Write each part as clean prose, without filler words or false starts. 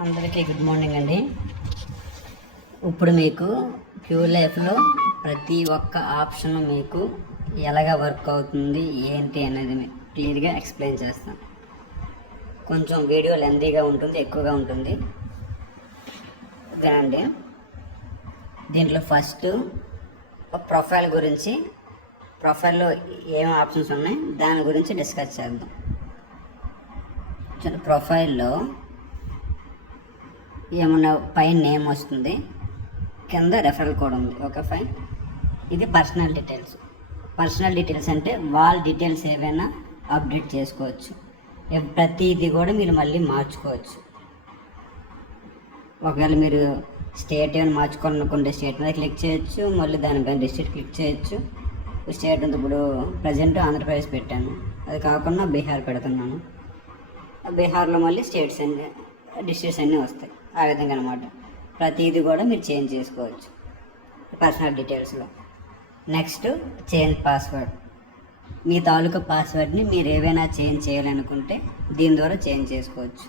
అందరికీ good morning అండి. ఇప్పుడు మీకు క్యూ లైఫ్లో ప్రతి ఒక్క ఆప్షన్ మీకు ఎలాగ వర్క్ అవుతుంది ఏంటి అనేది క్లియర్గా ఎక్స్ప్లెయిన్ చేస్తాను. కొంచెం వీడియో లెంతీగా ఉంటుంది, ఎక్కువగా ఉంటుంది, వినండి. దీంట్లో ఫస్ట్ ప్రొఫైల్ గురించి, ప్రొఫైల్లో ఏం ఆప్షన్స్ ఉన్నాయి దాని గురించి డిస్కస్ చేద్దాం. ప్రొఫైల్లో ఏమన్నా పైన నేమ్ వస్తుంది, కింద రెఫరల్ కోడ్ ఉంది. Okay fine. ఇది పర్సనల్ డీటెయిల్స్. పర్సనల్ డీటెయిల్స్ అంటే వాళ్ళ డీటెయిల్స్ ఏవైనా అప్డేట్ చేసుకోవచ్చు. ప్రతిది కూడా మీరు మళ్ళీ మార్చుకోవచ్చు. ఒకవేళ మీరు స్టేట్ ఏమైనా మార్చుకోవాలనుకుంటే స్టేట్ మీద క్లిక్ చేయొచ్చు, మళ్ళీ దానిపైన డిస్ట్రిక్ట్ క్లిక్ చేయొచ్చు. స్టేట్ ఉంది, ఇప్పుడు ప్రజెంట్ ఆంధ్రప్రదేశ్ పెట్టాను, అది కాకుండా బీహార్ పెడుతున్నాను. బీహార్లో మళ్ళీ స్టేట్స్ అన్నీ, డిస్ట్రిక్ట్స్ అన్నీ వస్తాయి. ఆ విధంగా అనమాట. ప్రతిదీ కూడా మీరు చేంజ్ చేసుకోవచ్చు పర్సనల్ డీటెయిల్స్లో. Next change password. మీ తాలూకా పాస్వర్డ్ని మీరు ఏవైనా చేంజ్ చేయాలనుకుంటే దీని ద్వారా చేంజ్ చేసుకోవచ్చు.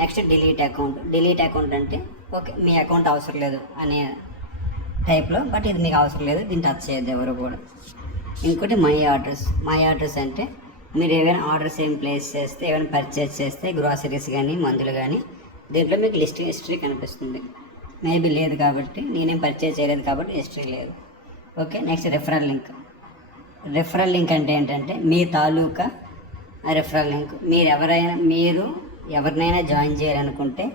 Next delete account. Delete account అంటే ఓకే మీ అకౌంట్ అవసరం లేదు అనే టైప్లో, బట్ ఇది మీకు అవసరం లేదు, దీన్ని టచ్ చేయొద్దు ఎవరు కూడా. ఇంకోటి మై ఆర్డర్స్. మై ఆర్డర్స్ అంటే మీరు ఏవైనా ఆర్డర్స్ ఏం ప్లేస్ చేస్తే, ఏమైనా పర్చేస్ చేస్తే, గ్రాసరీస్ కానీ మందులు కానీ, దీంట్లో మీకు లిస్ట్ హిస్టరీ కనిపిస్తుంది. మేబీ లేదు కాబట్టి, నేనేం పర్చేస్ చేయలేదు కాబట్టి హిస్టరీ లేదు. Okay. Next referral link. Referral link అంటే ఏంటంటే మీ తాలూకా రెఫరల్ లింక్. మీరు ఎవరినైనా జాయిన్ చేయాలనుకుంటే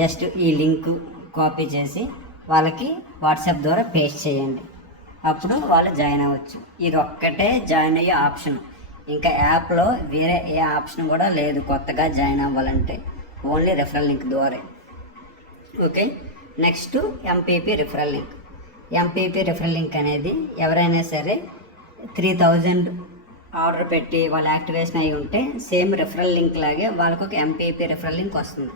జస్ట్ ఈ లింక్ కాపీ చేసి వాళ్ళకి వాట్సాప్ ద్వారా పేస్ట్ చేయండి, అప్పుడు వాళ్ళు జాయిన్ అవ్వచ్చు. ఇది ఒక్కటే జాయిన్ అయ్యే ఆప్షన్. ఇంకా యాప్లో వేరే ఏ ఆప్షన్ కూడా లేదు కొత్తగా జాయిన్ అవ్వాలంటే, ఓన్లీ రెఫరల్ లింక్ ద్వారా. Okay. Next MPP referral link. MPP referral link అనేది ఎవరైనా సరే 3000 ఆర్డర్ పెట్టి వాళ్ళు యాక్టివేషన్ అయి ఉంటే సేమ్ రిఫరల్ లింక్ లాగే వాళ్ళకు ఒక ఎంపీపీ రిఫరల్ లింక్ వస్తుంది.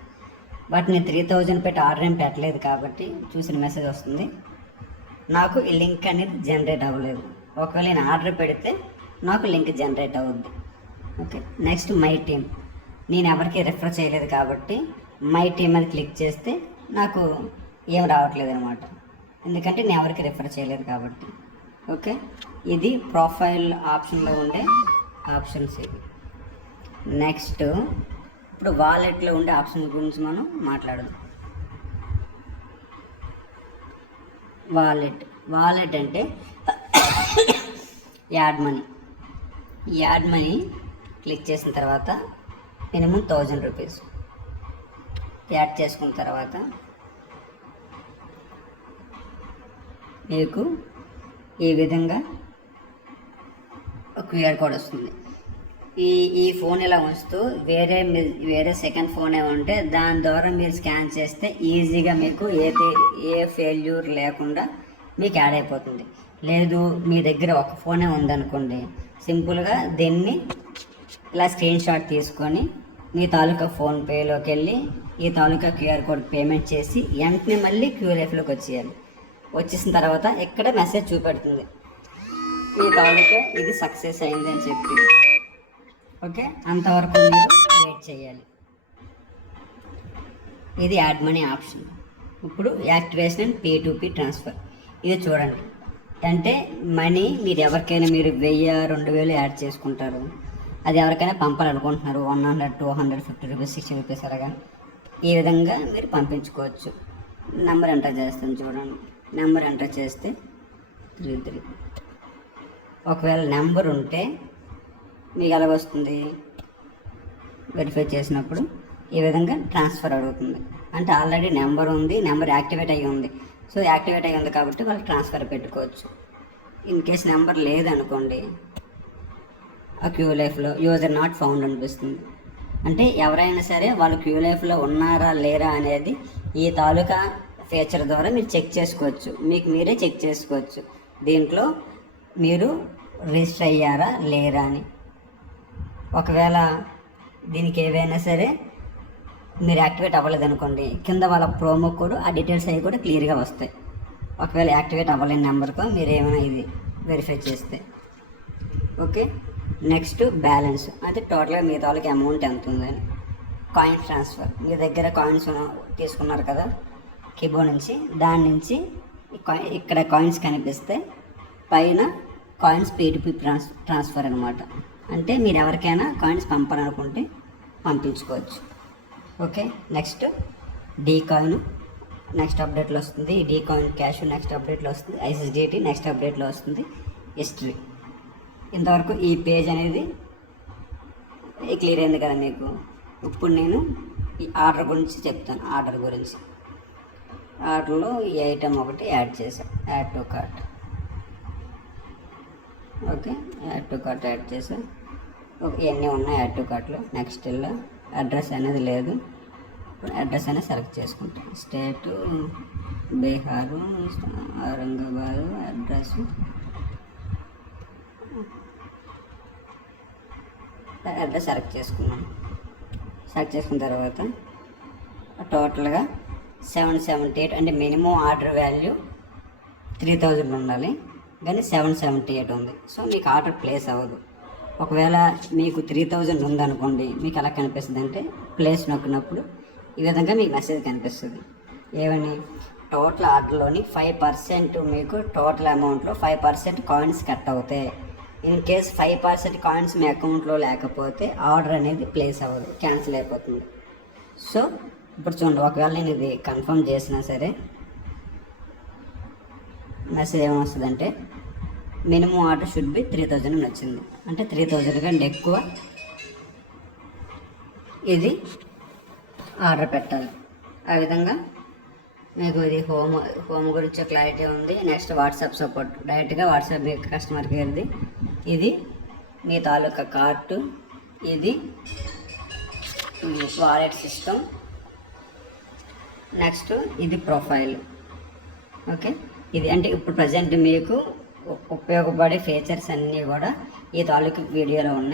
బట్ నేను 3000 పెట్టి ఆర్డర్ ఏం పెట్టలేదు కాబట్టి చూసిన మెసేజ్ వస్తుంది, నాకు ఈ లింక్ అనేది జనరేట్ అవ్వలేదు. ఒకవేళ నేను ఆర్డర్ పెడితే నాకు లింక్ జనరేట్ అవుద్ది. ఓకే. Next my team. నేను ఎవరికి రెఫర్ చేయలేదు కాబట్టి మై టీమ్ అని క్లిక్ చేస్తే నాకు ఏం రావట్లేదు అనమాట, ఎందుకంటే నేను ఎవరికి రెఫర్ చేయలేదు కాబట్టి. ఓకే. ఇది ప్రొఫైల్ ఆప్షన్లో ఉండే ఆప్షన్స్ ఇవి. నెక్స్ట్ ఇప్పుడు వాలెట్లో ఉండే ఆప్షన్ గురించి మనం మాట్లాడదాం. వాలెట్ అంటే add money. Add money click చేసిన తర్వాత మినిమం 1000 రూపీస్ యాడ్ చేసుకున్న తర్వాత మీకు ఈ విధంగా ఒక క్యూఆర్ కోడ్ వస్తుంది. ఈ ఫోన్ ఇలా ఉంచుతూ వేరే సెకండ్ ఫోన్ ఏమంటే దాని ద్వారా మీరు స్కాన్ చేస్తే ఈజీగా మీకు ఏ ఫెయిల్యూర్ లేకుండా మీకు యాడ్ అయిపోతుంది. లేదు మీ దగ్గర ఒక ఫోనే ఉందనుకోండి, సింపుల్గా దీన్ని ఇలా స్క్రీన్ షాట్ తీసుకొని మీ తాలూకా ఫోన్పేలోకి వెళ్ళి ఈ తాలూకా క్యూఆర్ కోడ్ పేమెంట్ చేసి వెంటనే మళ్ళీ క్యూ లైఫ్లోకి వచ్చేయాలి. వచ్చేసిన తర్వాత ఇక్కడ మెసేజ్ చూపెడుతుంది మీ తాలూకా ఇది సక్సెస్ అయింది అని చెప్పి. ఓకే. అంతవరకు మీరు వెయిట్ చేయాలి. ఇది యాడ్ మనీ ఆప్షన్. ఇప్పుడు యాక్టివేషన్ అండ్ P2P ట్రాన్స్ఫర్. ఇది చూడండి. అంటే మనీ మీరు ఎవరికైనా మీరు 1000, 2000 యాడ్ చేసుకుంటారు, అది ఎవరికైనా పంపాలనుకుంటున్నారు 100, 200, 50 రూపీస్, 60 రూపీస్ అలాగా, ఈ విధంగా మీరు పంపించుకోవచ్చు. నెంబర్ ఎంటర్ చేస్తాను చూడండి. నెంబర్ ఎంటర్ చేస్తే 33. ఒకవేళ నెంబర్ ఉంటే మీకు ఎలాగొస్తుంది, వెరిఫై చేసినప్పుడు ఈ విధంగా ట్రాన్స్ఫర్ అడుగుతుంది. అంటే ఆల్రెడీ నెంబర్ ఉంది, నెంబర్ యాక్టివేట్ అయ్యి ఉంది. సో యాక్టివేట్ అయ్యి ఉంది కాబట్టి వాళ్ళు ట్రాన్స్ఫర్ పెట్టుకోవచ్చు. ఇన్ కేస్ నెంబర్ లేదనుకోండి, ఆ క్యూ లైఫ్లో యూజర్ నాట్ ఫౌండ్ అనిపిస్తుంది. అంటే ఎవరైనా సరే వాళ్ళు క్యూ లైఫ్లో ఉన్నారా లేరా అనేది ఈ తాలూకా ఫీచర్ ద్వారా మీరు చెక్ చేసుకోవచ్చు, మీకు మీరే చెక్ చేసుకోవచ్చు దీంట్లో మీరు రిజిస్టర్ అయ్యారా లేరా అని. ఒకవేళ దీనికి ఏవైనా సరే మీరు యాక్టివేట్ అవ్వలేదు అనుకోండి, కింద వాళ్ళ ప్రోమో కోడ్ ఆ డీటెయిల్స్ అవి కూడా క్లియర్గా వస్తాయి. ఒకవేళ యాక్టివేట్ అవ్వలేని నెంబర్కు మీరు ఏమైనా ఇది వెరిఫై చేస్తే. ఓకే. నెక్స్ట్ బ్యాలెన్స్, అంటే టోటల్గా మీ తాలూకా అమౌంట్ ఎంత ఉందని. Coin transfer. మీ దగ్గర కాయిన్స్ తీసుకున్నారు కదా కీబోర్డ్ నుంచి, దాని నుంచి ఇక్కడ కాయిన్స్ కనిపిస్తే పైన కాయిన్స్ P2P ట్రాన్స్ఫర్ అనమాట. అంటే మీరు ఎవరికైనా కాయిన్స్ పంపాలనుకుంటే పంపించుకోవచ్చు. Okay, next D coin next అప్డేట్లో వస్తుంది. ఈ డీ కాయిన్ క్యాష్ నెక్స్ట్ అప్డేట్లో వస్తుంది. ISDT నెక్స్ట్ అప్డేట్లో వస్తుంది. హిస్టరీ. ఇంతవరకు ఈ పేజ్ అనేది క్లియర్ అయింది కదా మీకు. ఇప్పుడు నేను ఈ ఆర్డర్ గురించి చెప్తాను. ఆర్డర్ గురించి, ఆర్డర్లో ఈ ఐటెం ఒకటి యాడ్ చేశాను, add to cart. Okay, add to cart add చేశాను. ఇవన్నీ ఉన్నాయి యాడ్ టు కార్ట్లో. నెక్స్ట్ ఇలా అడ్రస్ అనేది లేదు, అడ్రస్ అనేది సెలెక్ట్ చేసుకుంటాం. State Bihar, Aurangabad address. Address select చేసుకున్నాం. సెలెక్ట్ చేసుకున్న తర్వాత టోటల్గా 778, అంటే మినిమం ఆర్డర్ వాల్యూ 3000 ఉండాలి, కానీ 778 ఉంది. సో మీకు ఆర్డర్ ప్లేస్ అవ్వదు. ఒకవేళ మీకు 3000 ఉందనుకోండి, మీకు ఎలా కనిపిస్తుంది అంటే ప్లేస్ నొక్కినప్పుడు ఈ విధంగా మీకు మెసేజ్ కనిపిస్తుంది. ఏమని, టోటల్ ఆర్డర్లోని 5% మీకు టోటల్ అమౌంట్లో 5% కాయిన్స్ కట్ అవుతాయి. ఇన్ కేస్ 5% కాయిన్స్ మీ అకౌంట్లో లేకపోతే ఆర్డర్ అనేది ప్లేస్ అవ్వదు, క్యాన్సిల్ అయిపోతుంది. సో ఇప్పుడు చూడండి, ఒకవేళ నేను ఇది కన్ఫర్మ్ చేసినా సరే మెసేజ్ ఏమొస్తుందంటే మినిమం ఆర్డర్ షుడ్ బి 3000 అని వచ్చింది. అంటే 3000 కంటే ఎక్కువ ఇది ఆర్డర్ పెట్టాలి. ఆ విధంగా మీకు ఇది హోమ్ గురించి క్లారిటీ ఉంది. నెక్స్ట్ వాట్సాప్ సపోర్ట్, డైరెక్ట్గా వాట్సాప్ మీ కస్టమర్ కేర్ది. ఇది మీ తాలూకా కార్టు, ఇది వాలెట్ సిస్టమ్, నెక్స్ట్ ఇది ప్రొఫైల్. ఓకే, ఇది అంటే ఇప్పుడు ప్రజెంట్ మీకు ఉపయోగపడే ఫీచర్స్ అన్నీ కూడా ఈ తాలూకా వీడియోలో ఉన్నాయి.